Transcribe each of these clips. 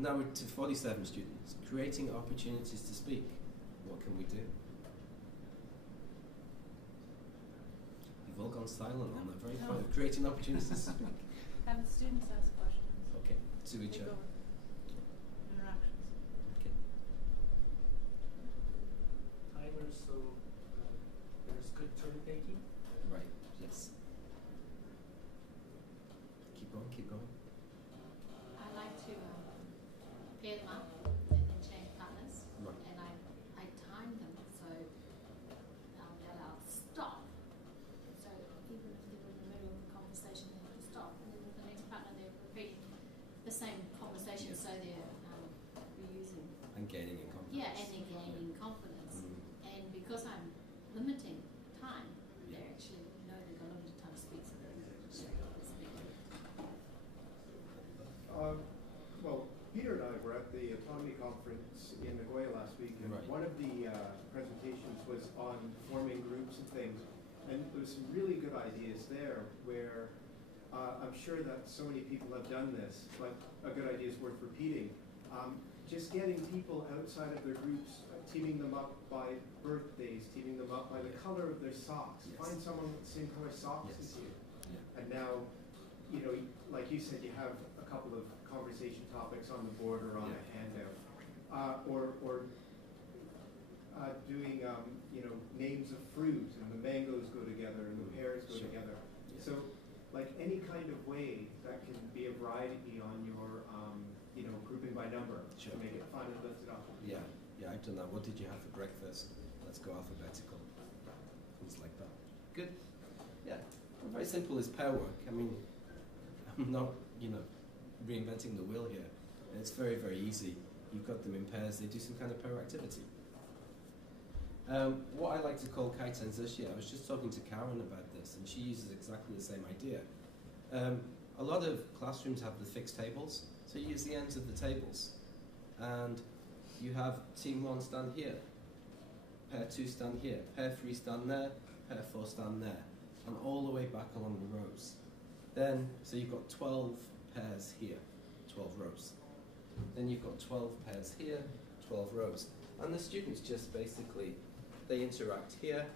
Now we're to 47 students. Creating opportunities to speak. What can we do? You've all gone silent on that very point of creating opportunities to speak. Have the students ask questions. Okay, to each other. Interactions. Okay. Timers, so there's good turn taking. Right, yes. Keep going, keep going. I like to pair them up and then change partners. Right. And I time them so that I'll stop. So even if they're in the middle of a conversation, they have to stop. And then with the next partner, they're repeating the same conversation, so they're reusing. And gaining in confidence. Yeah, and they're gaining confidence. And because I'm limiting time, they actually know they've got limited time to speak, so they're speak. Well, Peter and I were at the Autonomy Conference in Nagoya last week, and one of the presentations was on forming groups and things, and there was some really good ideas there where I'm sure that so many people have done this, but a good idea is worth repeating. Just getting people outside of their groups, teaming them up by birthdays, teaming them up by the color of their socks. Yes. Find someone with the same color socks as you. Yeah. And now, you know, like you said, you have a couple of conversation topics on the board or on a handout. Or doing, you know, names of fruit, and the mangoes go together and the pears go together. Yeah. So, like any kind of way that can be a variety on your, you know, grouping by number to make it fun and lift it up. Yeah, yeah, I've done that. What did you have for breakfast? Let's go alphabetical. Things like that. Good. Yeah, very simple is pair work. I mean, I'm not, you know, reinventing the wheel here. It's very, very easy. You've got them in pairs. They do some kind of pair activity. What I like to call kaiten zushi, I was just talking to Karen about this, and she uses exactly the same idea. A lot of classrooms have the fixed tables, so you use the ends of the tables. And you have team 1 stand here, pair 2 stand here, pair 3 stand there, pair 4 stand there, and all the way back along the rows. Then, so you've got 12 pairs here, 12 rows. Then you've got 12 pairs here, 12 rows. And the students just basically, they interact here,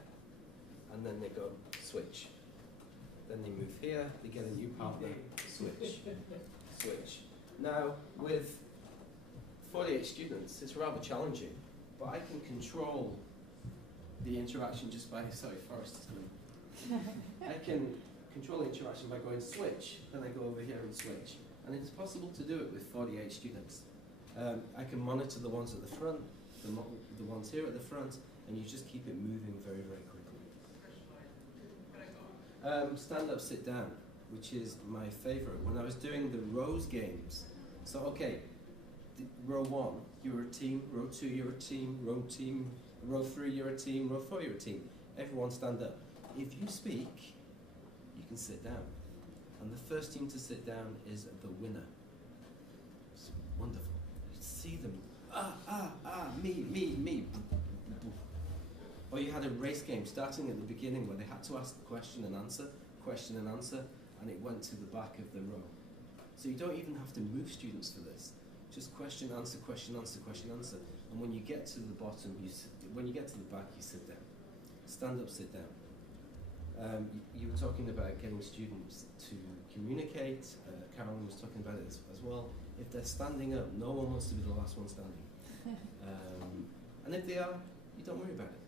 and then they go switch. Then they move here, they get a new partner, switch, switch. Now, with 48 students, it's rather challenging, but I can control the interaction just by, sorry, Forrest is coming. I can control the interaction by going switch, then I go over here and switch. And it's possible to do it with 48 students. I can monitor the ones at the front, the ones here at the front, and you just keep it moving very, very quickly. Stand up, sit down, which is my favorite. When I was doing the rows games, so okay, row 1, you're a team, row 2, you're a team, row 3, you're a team, row 4, you're a team. Everyone stand up. If you speak, you can sit down. And the first team to sit down is the winner. It's wonderful. You see them, me. Or you had a race game starting at the beginning where they had to ask question and answer, and it went to the back of the row. So you don't even have to move students for this. Just question, answer, question, answer, question, answer. And when you get to the bottom, when you get to the back, you sit down. Stand up, sit down. You were talking about getting students to communicate. Carolyn was talking about it as well. If they're standing up, no one wants to be the last one standing. And if they are, you don't worry about it.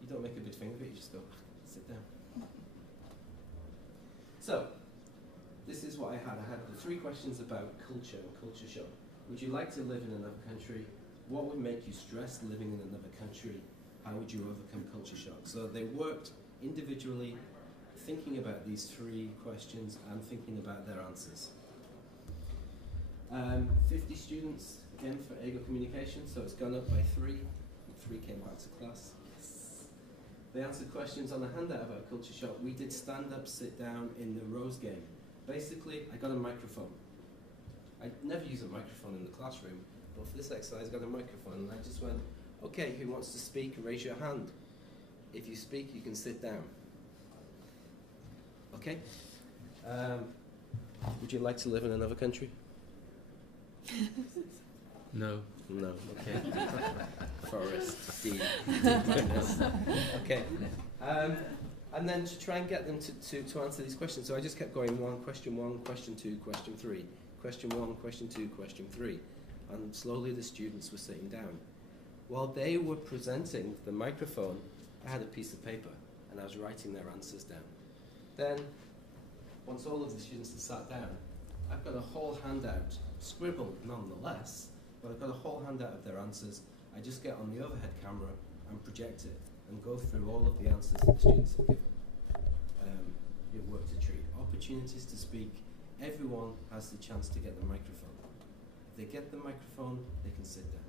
You don't make a big thing of it, you just go, sit down. So, this is what I had. I had the 3 questions about culture and culture shock. Would you like to live in another country? What would make you stress living in another country? How would you overcome culture shock? So they worked individually, thinking about these 3 questions and thinking about their answers. 50 students, again, for Ego Communication, so it's gone up by 3. 3 came back to class. Yes. They answered questions on the handout about culture shock. We did stand up, sit down in the rows game. Basically, I got a microphone. I never use a microphone in the classroom, but for this exercise, I got a microphone, and I just went, okay, who wants to speak? Raise your hand. If you speak, you can sit down. Okay? Would you like to live in another country? No. No, okay. Forest, D. minus. Okay. And then to try and get them to answer these questions. So I just kept going one, question 2, question 3. Question 1, question 2, question 3. And slowly the students were sitting down. While they were presenting the microphone, I had a piece of paper and I was writing their answers down. Then, once all of the students had sat down, I've got a whole handout, scribbled nonetheless, but I've got a whole handout of their answers. I just get on the overhead camera and project it and go through all of the answers that the students have given. It worked a treat. Opportunities to speak. Everyone has the chance to get the microphone. If they get the microphone, they can sit down.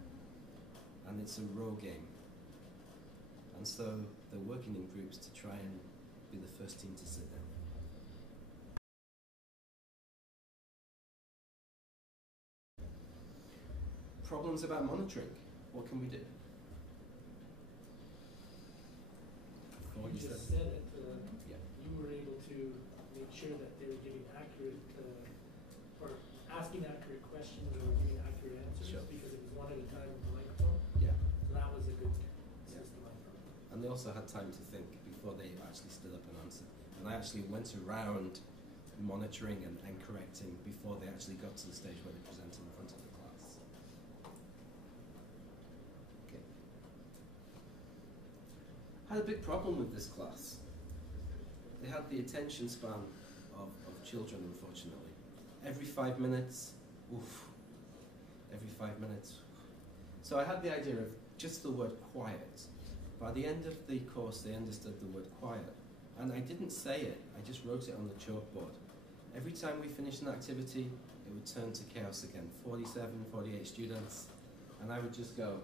And it's a row game. And so they're working in groups to try and be the first team to sit down. Problems about monitoring. What can we do? You just said that Yeah. you were able to make sure that they were giving accurate, or asking accurate questions or giving accurate answers, Sure. because it was one at a time with the microphone. Yeah. So that was a good Yeah. system, I thought. And they also had time to think before they actually stood up and answered. And I actually went around monitoring and correcting before they actually got to the stage where they presented in front of the class. Okay. Had a big problem with this class. They had the attention span of children, unfortunately. Every 5 minutes, oof. Every 5 minutes. So I had the idea of just the word quiet. By the end of the course, they understood the word quiet. And I didn't say it, I just wrote it on the chalkboard. Every time we finished an activity, it would turn to chaos again. 47, 48 students, and I would just go.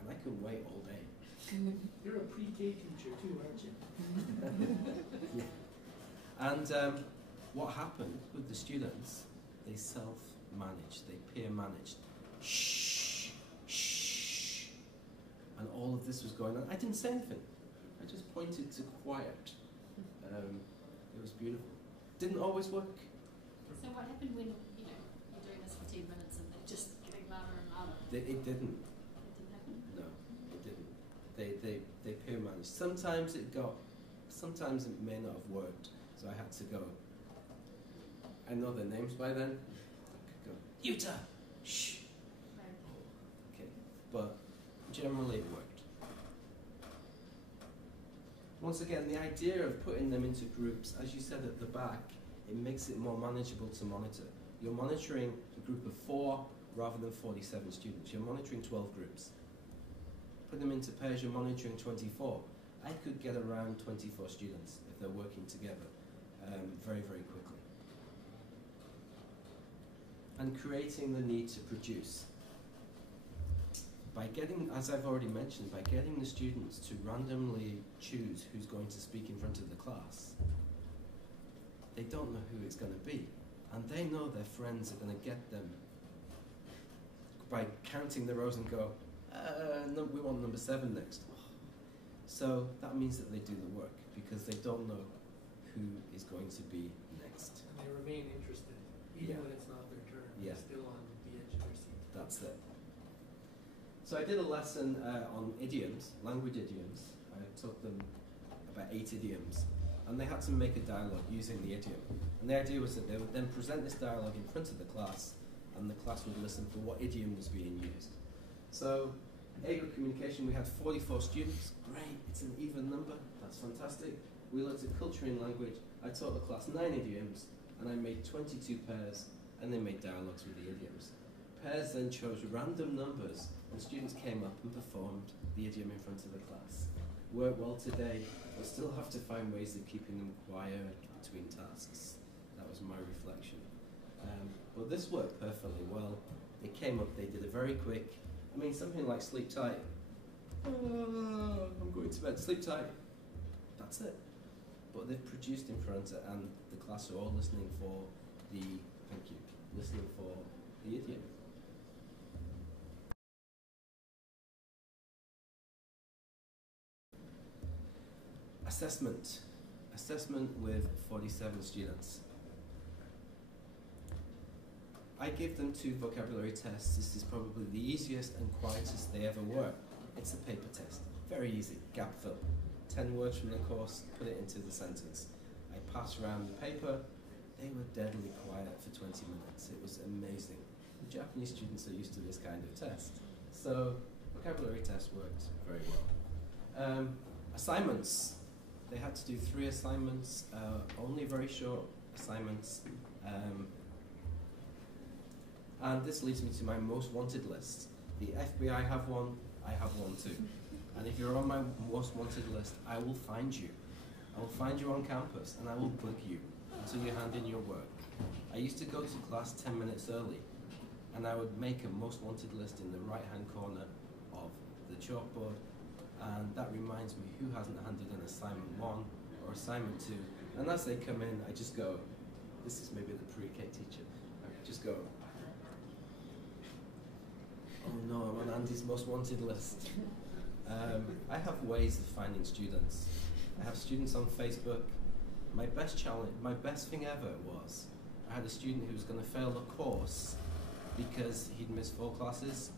And I could wait all day. You're a pre-K teacher too, aren't you? And what happened with the students, they self-managed, they peer-managed. Shh, shh. And all of this was going on. I didn't say anything. I just pointed to quiet. It was beautiful. Didn't always work. So what happened when, you know, you're doing this for 10 minutes and they're just getting louder and louder? It didn't. It didn't happen? No, it didn't. They peer managed. Sometimes it may not have worked. So I had to go. I know their names by then. I could go, Utah, shh. Right. Okay, but generally it worked. Once again, the idea of putting them into groups, as you said at the back, it makes it more manageable to monitor. You're monitoring a group of 4 rather than 47 students. You're monitoring 12 groups. Put them into pairs, you're monitoring 24. I could get around 24 students if they're working together very, very quickly. And creating the need to produce. By getting, as I've already mentioned, by getting the students to randomly choose who's going to speak in front of the class, they don't know who it's going to be. And they know their friends are going to get them by counting the rows and go, no, we want number 7 next. So that means that they do the work because they don't know who is going to be next. And they remain interested, even Yeah. when it's not their turn. Yeah. They're still on the edge of their seat. That's it. So I did a lesson on idioms, language idioms. I taught them about 8 idioms. And they had to make a dialogue using the idiom. And the idea was that they would then present this dialogue in front of the class, and the class would listen for what idiom was being used. So, AGRA communication, we had 44 students. Great, it's an even number. That's fantastic. We looked at culture and language. I taught the class 9 idioms, and I made 22 pairs, and they made dialogues with the idioms. Pairs then chose random numbers, and students came up and performed the idiom in front of the class. Worked well today, but still have to find ways of keeping them quiet between tasks. That was my reflection. But this worked perfectly well. They came up, they did a very quick, something like sleep tight. I'm going to bed, sleep tight. That's it. But they've produced in front of, and the class are all listening for the, listening for the idiom. Assessment. assessment with 47 students. I gave them 2 vocabulary tests. This is probably the easiest and quietest they ever were. It's a paper test. Very easy, gap fill. 10 words from the course, put it into the sentence. I passed around the paper. They were deadly quiet for 20 minutes. It was amazing. The Japanese students are used to this kind of test. So vocabulary test worked very well. Assignments. They had to do 3 assignments, only very short assignments. And this leads me to my most wanted list. The FBI have one, I have one too. And if you're on my most wanted list, I will find you. I will find you on campus and I will bug you until you hand in your work. I used to go to class 10 minutes early and I would make a most wanted list in the right hand corner of the chalkboard, and that reminds me who hasn't handed in assignment 1 or assignment 2. And as they come in, I just go, this is maybe the pre-K teacher, I just go, oh no, I'm on Andy's most wanted list. I have ways of finding students. I have students on Facebook. My best challenge, my best thing ever was, I had a student who was going to fail a course because he'd missed 4 classes.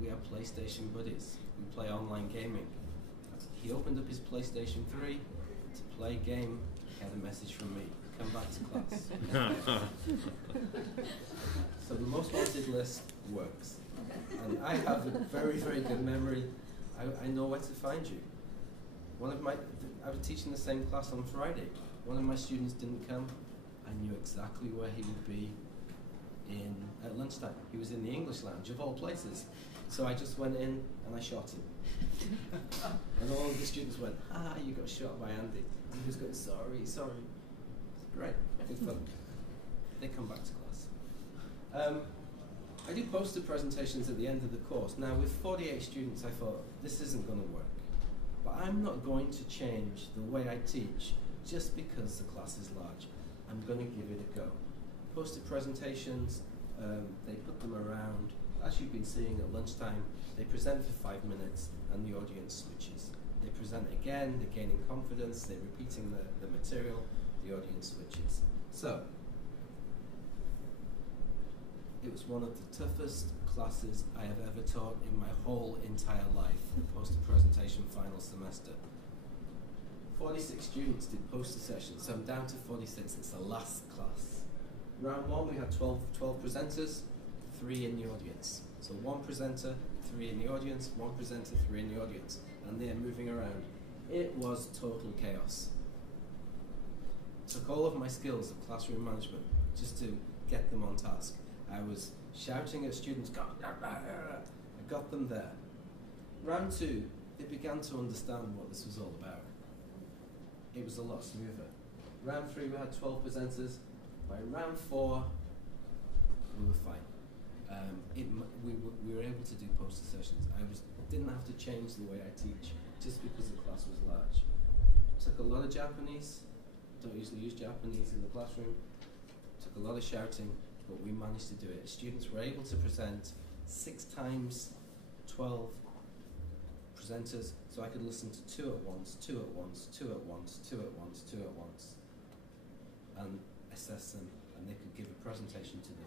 We have PlayStation buddies. We play online gaming. He opened up his PlayStation 3 to play a game. He had a message from me, come back to class. So the most wanted list works. And I have a very, very good memory. I know where to find you. I was teaching the same class on Friday. One of my students didn't come. I knew exactly where he would be at lunchtime. He was in the English lounge, of all places. So I just went in and I shot him. And all of the students went, you got shot by Andy. And he was going, sorry. Great, good fun. They come back to class. I do poster presentations at the end of the course. Now with 48 students, I thought, this isn't going to work. But I'm not going to change the way I teach just because the class is large. I'm going to give it a go. Poster presentations, they put them around. As you've been seeing at lunchtime, they present for 5 minutes and the audience switches. They present again, they're gaining confidence, they're repeating the material, the audience switches. So, it was one of the toughest classes I have ever taught in my whole entire life, the poster presentation final semester. 46 students did poster sessions, so I'm down to 46, it's the last class. Round 1 we had 12 presenters, 3 in the audience. So 1 presenter, 3 in the audience, 1 presenter, 3 in the audience, and they're moving around. It was total chaos. Took all of my skills of classroom management just to get them on task. I was shouting at students, I got them there. Round 2, they began to understand what this was all about. It was a lot smoother. Round 3, we had 12 presenters. By round 4, we were fine. We were able to do poster sessions. I didn't have to change the way I teach just because the class was large. Took a lot of Japanese. Don't usually use Japanese in the classroom. Took a lot of shouting, but we managed to do it. Students were able to present 6 times 12 presenters, so I could listen to 2 at once, 2 at once, 2 at once, 2 at once, 2 at once, and assess them, and they could give a presentation to the